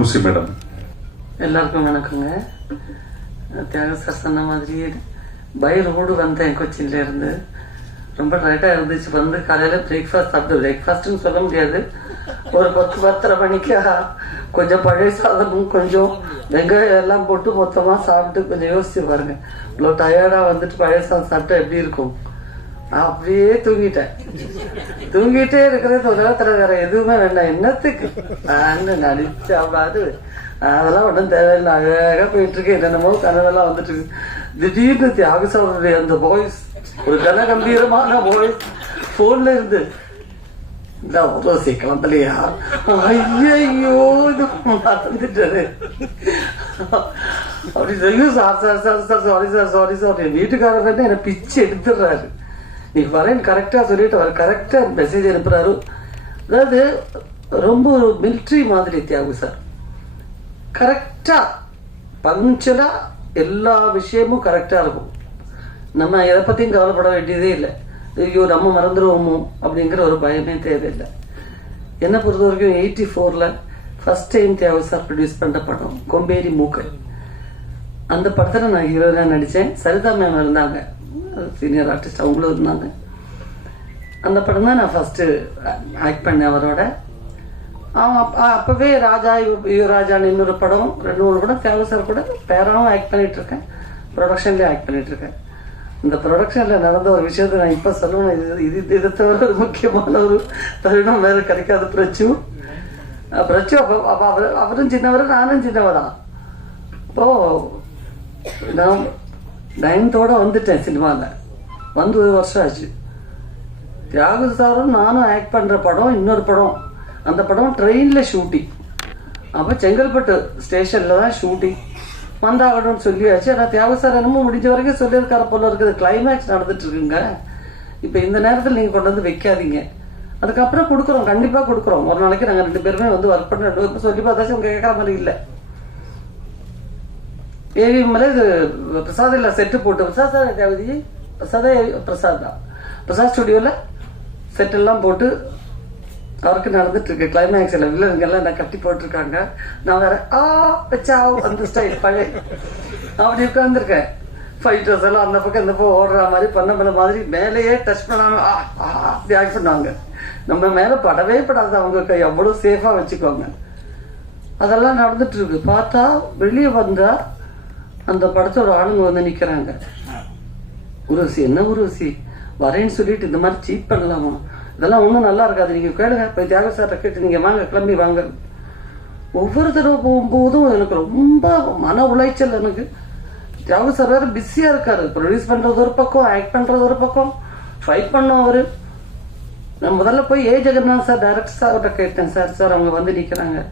உருவசி madam. எல்லாருக்கும் வணக்கங்க. தியாக சார் சொன்ன மாதிரி பை ரோடு வந்தேன் கொச்சின்ல இருந்து. ரொம்ப லைட்டாக இருந்துச்சு. வந்து காலையில் பிரேக்ஃபாஸ்ட் சாப்பிட்டு பிரேக்ஃபாஸ்ட்னு சொல்ல முடியாது. ஒரு பத்து பத்தரை மணிக்கு கொஞ்சம் பழைய சாதமும் கொஞ்சம் வெங்காயம் எல்லாம் போட்டு மொத்தமாக சாப்பிட்டு கொஞ்சம் யோசிச்சு பாருங்க. இவ்வளோ டயர்டாக வந்துட்டு பழைய சாதம் சாப்பிட்டா எப்படி இருக்கும்? நான் அப்படியே தூங்கிட்டேன். தூங்கிட்டே இருக்கிறது உலகத்துல வேற எதுவுமே வேண்டாம். என்னத்துக்கு? நான் நடிச்சாவது அதெல்லாம் ஒன்றும் தேவையில்லை. அழகா போயிட்டு இருக்கு என்னென்னமோ கனவெல்லாம் வந்துட்டு இருக்கு திடீர்னு தியாகசவருடைய அந்த வாய்ஸ் ஒரு கன கம்பீரமான வாய்ஸ் போன்ல இருந்து இந்த ஒரு சீக்கிரத்துலயா ஐயோ இது மறந்துட்டாரு அப்படி சொல்லி sir sir sir sir sorry sir sorry sir. என் வீட்டுக்காரர் என்ன என்னை பிச்சு எடுத்துடுறாரு. நீ வரேன் கரெக்டாக சொல்லிட்டு அவர் கரெக்டாக மெசேஜ் அனுப்புகிறாரு அதாவது ரொம்ப ஒரு மிலிட்ரி மாதிரி தியாகு சார் கரெக்டாக பங்க்சுவலாக எல்லா விஷயமும் கரெக்டாக இருக்கும் நம்ம எதை பற்றியும் கவலைப்பட வேண்டியதே இல்லை ஐயோ நம்ம மறந்துடுவோமோ அப்படிங்கிற ஒரு பயமே தேவையில்லை என்னை பொறுத்த வரைக்கும் எயிட்டி ஃபோரில் first time Thiyagu sir produce பண்ணுற படம் கொம்பேரி மூக்கல் அந்த படத்தில் நான் ஹீரோயினாக நடித்தேன் சரிதா மேம் இருந்தாங்க சீனியர் ஆர்டிஸ்ட் அவங்களும் இருந்தாங்க. அந்த படம் தான் நான் ஃபஸ்ட்டு ஆக்ட் பண்ணேன் அவரோட. அவன் அப்ப- அப்பவே ராஜா யுவராஜான்னு இன்னொரு படம் ரெண்டு மூணு படம் தேவை சார் கூட பேராவும் ஆக்ட் பண்ணிட்டு இருக்கேன். ப்ரொடக்ஷன்லேயும் ஆக்ட் பண்ணிட்டு இருக்கேன். இந்த ப்ரொடக்ஷனில் நடந்த ஒரு விஷயத்தை நான் இப்போ சொல்லணும். இது இது இதை தவிர ஒரு முக்கியமான ஒரு தருணம் வேறு கிடைக்காது பிரச்சு. பிரச்சு அப்போ அப்போ அவர் அவரும் சின்னவர் நானும் சின்னவரா. அப்போ நான் நயன்த்தோட வந்துட்டேன் சினிமாவில் வந்து ஒரு வருஷம் ஆச்சு. தியாகு சாரும் நானும் ஆக்ட் பண்ணுற படம் இன்னொரு படம். அந்த படம் ட்ரெயினில் ஷூட்டிங் அப்போ செங்கல்பட்டு ஸ்டேஷனில் தான் ஷூட்டிங் வந்தாகணும்னு சொல்லியாச்சு. ஆனால் தியாகு சார் என்னமோ முடிஞ்ச வரைக்கும் சொல்லியிருக்கார போல இருக்குது. கிளைமேக்ஸ் நடந்துட்டு இருக்குங்க. இப்போ இந்த நேரத்தில் நீங்கள் கொண்டு வந்து வைக்காதீங்க. அதுக்கப்புறம் கொடுக்குறோம். கண்டிப்பாக கொடுக்குறோம். ஒரு நாளைக்கு நாங்கள் ரெண்டு பேருமே வந்து ஒர்க் பண்ண ரெண்டு பேரும் சொல்லி பார்த்தாச்சும் அவங்க கேட்குற மாதிரி இல்லை. ஏவி மேலே இது பிரசாத் இல்லை செட்டு போட்டு பிரசாத் சார் தேவதி பிரசாதே பிரசாத் தான். பிரசாத் ஸ்டுடியோவில் செட்டெல்லாம் போட்டு அவருக்கு நடந்துட்டு இருக்கு. கிளைமேக்ஸில் வில்லனுங்கெல்லாம் நான் கட்டி போட்டிருக்காங்க? நான் வேற ஆ வச்சா அந்த ஸ்டைல் பழைய. அப்படி உட்காந்துருக்கேன் ஃபைட்டர்ஸ் எல்லாம் அந்த பக்கம் இந்த பக்கம் ஓடுற மாதிரி பண்ண பண்ண மாதிரி மேலேயே டச் பண்ணாங்க அப்படி ஆக்ட் பண்ணாங்க நம்ம மேலே படவே படாது அவங்க கை அவ்வளோ சேஃபாக வச்சுக்கோங்க. அதெல்லாம் நடந்துட்டு இருக்கு. பார்த்தா வெளியே வந்தா அந்த படத்தோட ஆளுங்க வந்து நிக்கிறாங்க. உருவசி என்ன உருவசி வரேன்னு சொல்லிட்டு இந்த மாதிரி சீட் பண்ணலாமா? இதெல்லாம் ஒன்றும் நல்லா இருக்காது. நீங்க கேளுங்க. போய் தியாக சார்ட்ட கேட்டு நீங்க வாங்க கிளம்பி வாங்க. ஒவ்வொரு தடவை போகும்போதும் எனக்கு ரொம்ப மன உளைச்சல் எனக்கு. தியாக சார் வேற பிஸியா இருக்காரு. ப்ரொடியூஸ் பண்றது ஒரு பக்கம் ஆக்ட் பண்றது ஒரு பக்கம். ஃபைட் பண்ணோம் அவரு. நான் முதல்ல போய் ஏ ஜெகநாத் சார் டைரக்டர் சார்கிட்ட கேட்டேன். சார் சார் அவங்க வந்து நிக்கிறாங்க.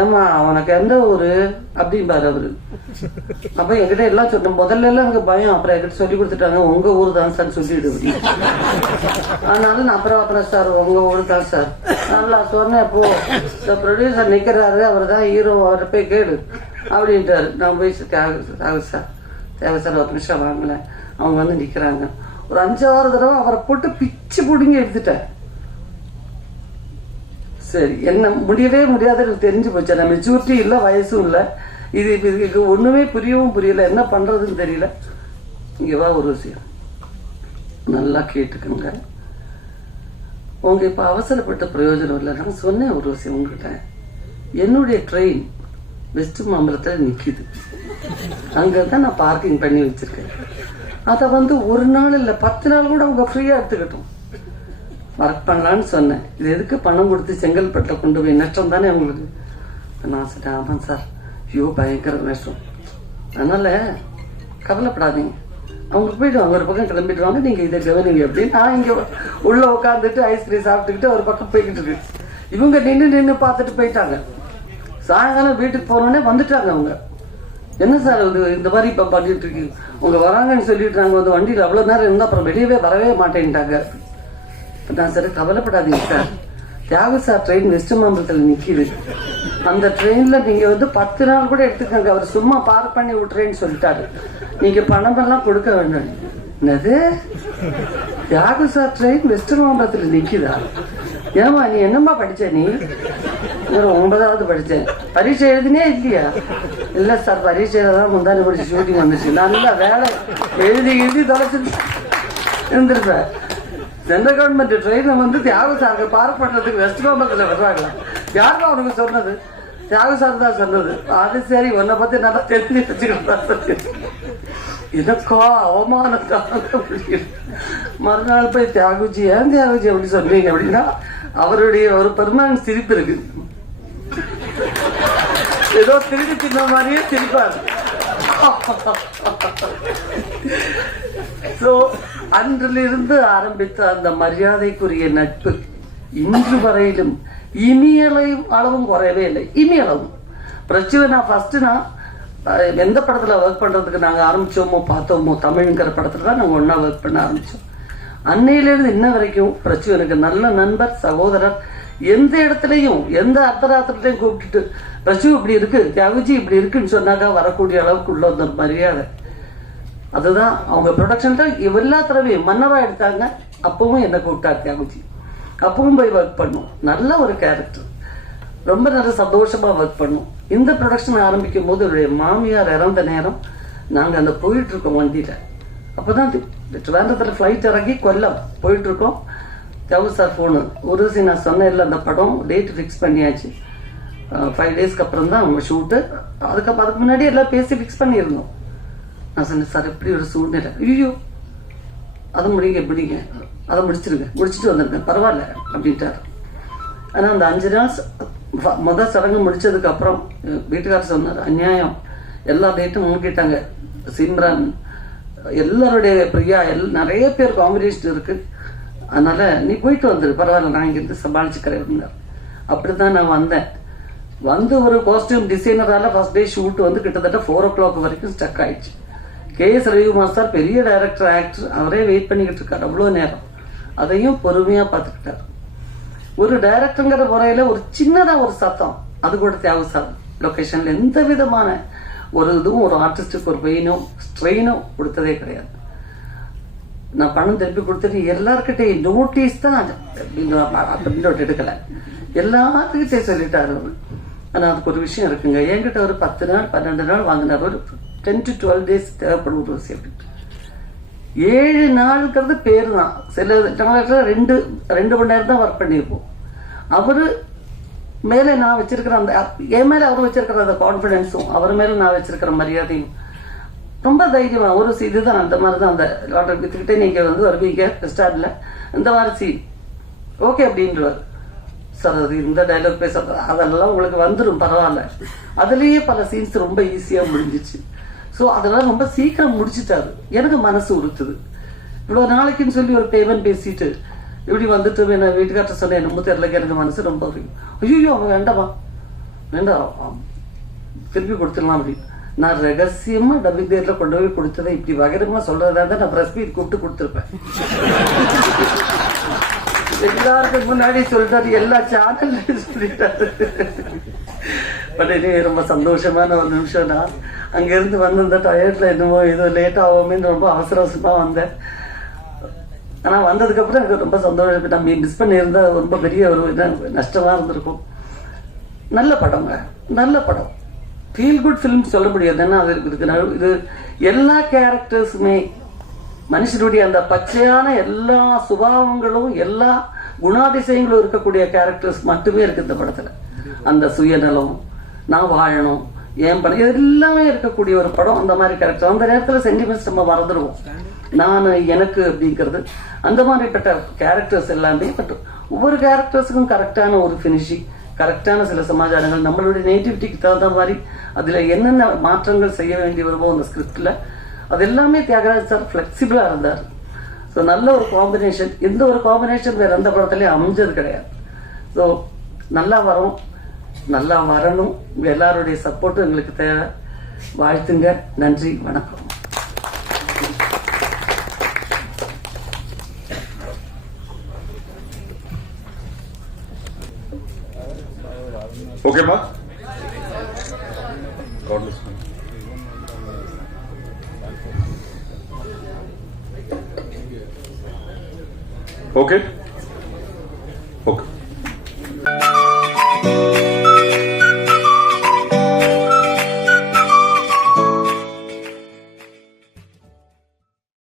ஏமா அவனுக்கு எந்த ஊரு? அப்படிம்பாரு அவரு. அப்ப என்கிட்ட எல்லாம் சொன்னேன் முதல்ல எல்லாம் எனக்கு பயம். அப்புறம் என்கிட்ட சொல்லி கொடுத்துட்டாங்க உங்க ஊர் தான் சார் சொல்லிடு அதனால நான் அப்புறம் அப்புறம் சார் உங்க ஊர் தான் சார். நல்லா சொன்னேன் இப்போ ப்ரொடியூசர் நிக்கிறாரு அவர் தான் ஹீரோ அவரை போய் கேடு அப்படின்ட்டாரு. நான் போய் தேவை சார் தேவை சார் ஒரு நிமிஷம் வாங்கல அவங்க வந்து நிக்கிறாங்க. ஒரு அஞ்சாறு தடவை அவரை போட்டு பிச்சு பிடுங்கி எடுத்துட்டேன். சரி என்ன முடியவே முடியாதுன்னு தெரிஞ்சு போச்சு. நான் மெச்சூரிட்டி இல்லை வயசும் இல்லை. இது இதுக்கு ஒன்றுமே புரியவும் புரியல. என்ன பண்ணுறதுன்னு தெரியல. இங்கே வா ஒரு விஷயம். நல்லா கேட்டுக்கோங்க. உங்க இப்போ அவசரப்பட்ட பிரயோஜனம் இல்லை. நான் சொன்னேன் ஒரு விஷயம் உங்ககிட்ட. என்னுடைய ட்ரெயின் வெஸ்ட் மாம்பலத்தில் நிற்கிது அங்கே தான் நான் பார்க்கிங் பண்ணி வச்சிருக்கேன். அதை வந்து ஒரு நாள் இல்லை பத்து நாள் கூட அவங்க ஃப்ரீயாக எடுத்துக்கிட்டோம். ஒர்க் பண்ணலான்னு சொன்னேன். இது எதுக்கு பணம் கொடுத்து செங்கல்பட்டில் கொண்டு போய் நஷ்டம் தானே உங்களுக்கு? நான் சொன்னேன் ஆமாம் சார். ஐயோ பயங்கர நஷ்டம். அதனால கவலைப்படாதீங்க. அவங்க போயிடுவாங்க. ஒரு பக்கம் கிளம்பிடுவாங்க. நீங்க இதை கவனிங்க. அப்படின்னு நான் இங்க உள்ள உட்காந்துட்டு ஐஸ்கிரீம் சாப்பிட்டுக்கிட்டு ஒரு பக்கம் போய்கிட்டு இருக்கு. இவங்க நின்று நின்று பார்த்துட்டு போயிட்டாங்க. சாயங்காலம் வீட்டுக்கு போனோடனே வந்துட்டாங்க அவங்க. என்ன சார் இது? இந்த மாதிரி இப்போ பண்ணிட்டு இருக்கீங்க? உங்க வராங்கன்னு சொல்லிட்டு நாங்கள் வந்து வண்டியில் அவ்வளோ நேரம் இருந்தால் அப்புறம் வெளியவே வரவே மாட்டேன்ட்டாங்க. நான் சார் கவலைப்படாதீங்க சார். தியாக சார் ட்ரெயின் வெஸ்ட் மாம்பலத்தில் நிற்கிது அந்த ட்ரெயினில் நீங்கள் வந்து பத்து நாள் கூட எடுத்துக்கோங்க. அவர் சும்மா பார்க் பண்ணி விட்றேன்னு சொல்லிட்டாரு. நீங்கள் பணமெல்லாம் கொடுக்க வேண்டாம். என்னது? தியாக சார் ட்ரெயின் வெஸ்ட் மாம்பலத்தில் நிற்கிதா ஏமா நீ என்னம்மா படிச்ச நீ? ஒரு ஒன்பதாவது படித்தேன் பரீட்சை எழுதினே இல்லையா? இல்லை சார் பரீட்சையில தான் முந்தானி படிச்சு ஷூட்டிங் வந்துச்சு. நல்லா வேலை. எழுதி எழுதி தொலைச்சு இருந்திருப்பேன் சென்ட்ரல் கவர்மெண்ட் ட்ரெயினை வந்து தியாக சாருக்கு பார்க் வெஸ்ட் மாம்பலத்தில் வர்றாங்களா யாருக்கும் அவனுக்கு சொன்னது? தியாக சார் தான் சொன்னது. அது சரி உன்னை பத்தி நல்லா தெரிஞ்சு வச்சுக்கிட்டு எனக்கோ அவமானம் மறுநாள் போய் தியாகுஜி ஏன் தியாகுஜி அப்படி சொன்னீங்க? அப்படின்னா அவருடைய ஒரு பெர்மனன்ட் சிரிப்பு இருக்கு. ஏதோ திருடி தின்ன மாதிரியே சிரிப்பாரு. சோ அன்றிலிருந்து ஆரம்பித்த அந்த மரியாதைக்குரிய நட்பு இன்று வரையிலும் இமியலையும் அளவும் குறையவே இல்லை. இமியளவும் பிரச்சுவை நான் ஃபர்ஸ்ட் நான் எந்த படத்துல ஒர்க் பண்றதுக்கு நாங்க ஆரம்பிச்சோமோ பார்த்தோமோ தமிழ்ங்கிற படத்துல தான் நாங்க ஒன்றா ஒர்க் பண்ண ஆரம்பிச்சோம். அன்னையிலிருந்து இன்ன வரைக்கும் பிரச்சு எனக்கு நல்ல நண்பர் சகோதரர் எந்த இடத்துலயும் எந்த அர்த்தராத்திரத்தையும் கூப்பிட்டுட்டு பிரச்சு இப்படி இருக்கு தியாகுஜி இப்படி இருக்குன்னு சொன்னாக்கா வரக்கூடிய அளவுக்கு உள்ள அந்த மரியாதை. அதுதான் அவங்க ப்ரொடக்ஷன்ல எல்லா தடவையும் மன்னவா எடுத்தாங்க. அப்பவும் என்ன கூப்பிட்டா தியாகுஜி அப்பவும் போய் ஒர்க் பண்ணும். நல்ல ஒரு கேரக்டர் ரொம்ப நல்ல சந்தோஷமா ஒர்க் பண்ணும். இந்த ப்ரொடக்ஷன் ஆரம்பிக்கும் போது என்னுடைய மாமியார் இறந்த நேரம் நாங்கள் அந்த போயிட்டு இருக்கோம் வண்டியில. அப்பதான் ட்ரிவாண்டத்தில் ஃப்ளைட் இறங்கி கொல்லம் போயிட்டு இருக்கோம் தியாகு சார் ஃபோனு உருசி நான் சொன்னேன்ல அந்த படம் டேட் ஃபிக்ஸ் பண்ணியாச்சு. ஃபைவ் டேஸ்க்கு அப்புறம் தான் அவங்க ஷூட்டு அதுக்கப்புறம் அதுக்கு முன்னாடி எல்லாம் பேசி ஃபிக்ஸ் பண்ணியிருந்தோம். நான் சொன்னேன் சார் இப்படி ஒரு சூழ்நிலை. ஐயோ அதை முடிங்க எப்படிங்க அதை முடிச்சிருங்க. முடிச்சுட்டு வந்துருங்க. பரவாயில்ல அப்படின்ட்டார். ஆனால் அந்த அஞ்சு நாள் மொதல் முத சடங்கு முடிச்சதுக்கு அப்புறம் வீட்டுக்காரர் சொன்னார் அநியாயம். எல்லா டேட்டும் மூட்டிட்டாங்க சிம்ரன் எல்லாருடைய பிரியா எல் நிறைய பேர் காம்பினேஷன் இருக்கு. அதனால நீ போயிட்டு வந்துரு. பரவாயில்ல நான் இங்கிருந்து சமாளிச்சுக்கிறேன் அப்படின்னார். அப்படிதான் நான் வந்தேன். வந்து ஒரு காஸ்டியூம் டிசைனரால ஃபர்ஸ்ட் டே ஷூட் வந்து கிட்டத்தட்ட ஃபோர் ஓ கிளாக் வரைக்கும் ஸ்டக் ஆயிடுச்சு. கே எஸ் ரவிக்குமார் சார் பெரிய டைரக்டர் ஆக்டர் அவரே வெயிட் பண்ணிக்கிட்டு இருக்காரு. அவ்வளோ நேரம். அதையும் பொறுமையாக பார்த்துக்கிட்டாரு. ஒரு டைரக்டருங்கிற முறையில் ஒரு சின்னதாக ஒரு சத்தம். அது கூட தேவை சார். லொக்கேஷனில் எந்த விதமான ஒரு இதுவும் ஒரு ஆர்டிஸ்டுக்கு ஒரு பெயினோ ஸ்ட்ரெயினோ கொடுத்ததே கிடையாது. நான் பணம் திருப்பி கொடுத்துட்டு எல்லார்கிட்டையும் நோட்டீஸ் தான் நோட் எடுக்கல. எல்லாத்துக்கிட்டே சொல்லிட்டாரு ஆனால் அதுக்கு ஒரு விஷயம் இருக்குங்க. என்கிட்ட ஒரு பத்து நாள் பன்னெண்டு நாள் வாங்கினார். ஒரு டென் டு டுவெல் டேஸ் தேவைப்படும் ஒரு விஷயம் ஏழு நாளுங்கிறது பேர் தான். சில நாளைக்கு ரெண்டு ரெண்டு மணி நேரம் தான் ஒர்க் பண்ணியிருப்போம். அவர் மேலே நான் வச்சிருக்கிற அந்த என் மேலே அவர் வச்சிருக்கிற அந்த கான்ஃபிடென்ஸும் அவர் மேலே நான் வச்சிருக்கிற மரியாதையும் ரொம்ப தைரியமாக ஒரு சீ இதுதான் அந்த மாதிரி தான் அந்த லாட்டரி வித்துக்கிட்டே நீங்கள் வந்து வருவீங்க. ஸ்டார்ட்ல இந்த மாதிரி சீ ஓகே அப்படின்றவர். சார் அது இந்த டைலாக் பேச அதெல்லாம் உங்களுக்கு வந்துடும் பரவாயில்ல. அதுலேயே பல சீன்ஸ் ரொம்ப ஈஸியாக முடிஞ்சிச்சு. ஸோ அதெல்லாம் ரொம்ப சீக்கிரம் முடிச்சிட்டாரு. எனக்கு மனசு உறுத்துது. இவ்வளோ நாளைக்குன்னு சொல்லி ஒரு பேமெண்ட் பேசிட்டு இப்படி வந்துட்டு என்ன வீட்டுக்கார்ட்ட சொன்னேன் என்னமோ தெரியல எனக்கு மனசு ரொம்ப ஐயோ அவன் வேண்டாமா? வேண்டாம் திருப்பி கொடுத்துடலாம் அப்படின்னு. நான் ரகசியமா டபிள் தேர்ல கொண்டு போய் கொடுத்ததை இப்படி வகரமா சொல்றதா தான் நான் பிரஸ் மீட் கூப்பிட்டு கொடுத்துருப்பேன். எல்லாருக்கும் முன்னாடி சொல்லிட்டாரு எல்லா சேனல்லையும் சொல்லிட்டாரு. பட் இது ரொம்ப சந்தோஷமான ஒரு நிமிஷம் தான். அங்கேருந்து வந்து இந்த டயர்ட்ல என்னமோ ஏதோ லேட் ஆகுமேன்னு ரொம்ப அவசர அவசரமா வந்தேன். ஆனால் வந்ததுக்கப்புறம் எனக்கு ரொம்ப சந்தோஷம். நம்ம மிஸ் பண்ணியிருந்தா ரொம்ப பெரிய ஒரு நஷ்டமாக இருந்திருக்கும். நல்ல படங்க. நல்ல படம். ஃபீல் குட் ஃபிலிம் சொல்ல முடியாது. ஏன்னா அது இருக்குது. இது எல்லா கேரக்டர்ஸுமே மனுஷனுடைய அந்த பச்சையான எல்லா சுபாவங்களும் எல்லா குணாதிசயங்களும் இருக்கக்கூடிய கேரக்டர்ஸ் மட்டுமே இருக்கு இந்த படத்துல. அந்த சுயநலம் நான் வாழணும் ஏன் பண்ண இது எல்லாமே இருக்கக்கூடிய ஒரு படம் அந்த மாதிரி கேரக்டர் அந்த நேரத்துல சென்டிமெண்ட்ஸ் நம்ம மறந்துடுவோம். நான் எனக்கு அப்படிங்கிறது அந்த மாதிரிப்பட்ட கேரக்டர்ஸ் எல்லாமே பட் ஒவ்வொரு கேரக்டர்ஸுக்கும் கரெக்டான ஒரு ஃபினிஷிங் கரெக்டான சில சமாச்சாரங்கள் நம்மளுடைய நேட்டிவிட்டிக்கு தகுந்த மாதிரி அதுல என்னென்ன மாற்றங்கள் செய்ய வேண்டி வருமோ அந்த ஸ்கிரிப்ட்ல அது எல்லாமே தியாகராஜ் சார் ஃபிளெக்சிபிளா இருந்தார். ஸோ நல்ல ஒரு காம்பினேஷன் எந்த ஒரு காம்பினேஷன் வேற எந்த படத்துலயும் அமைஞ்சது கிடையாது. ஸோ நல்லா வரும். நல்லா வரணும். உங்க எல்லாருடைய சப்போர்ட்டும் எங்களுக்கு தேவை. வாழ்த்துங்க. நன்றி. வணக்கம். ஓகேம்மா Okay.